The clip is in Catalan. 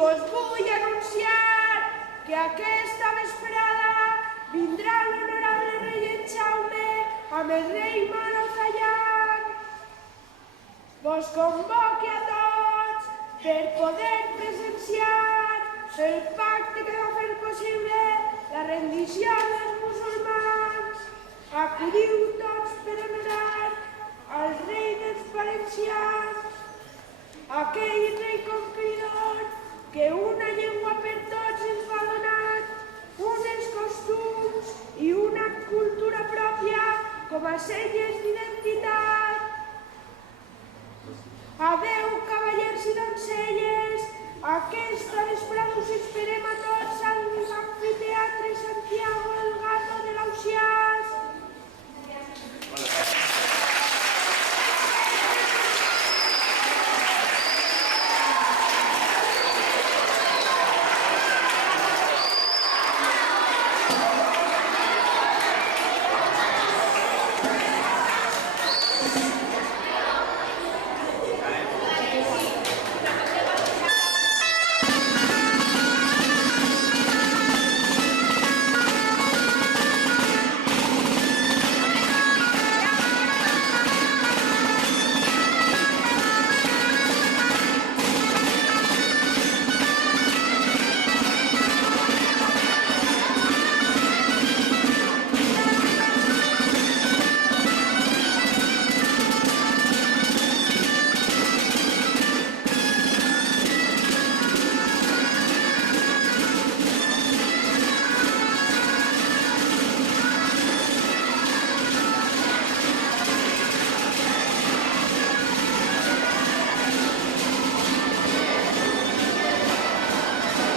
vos vull anunciar que aquesta vesprada vindrà l'honorable rei en Jaume amb el rei Monozayán. Vos convoque a tots per poder presenciar el pacte que va fer possible la rendició dels musulmans. Acudiu tots per honorar al rei dels valencians, aquell rei conqueridor que una llengua per tots ens va donar, uns costums i una cultura pròpia com a senyes d'identitat. Adeu, cavallers i doncelles, aquesta vesprada us esperem a tots al amfiteatre Santiago el Gato de l'Aucià.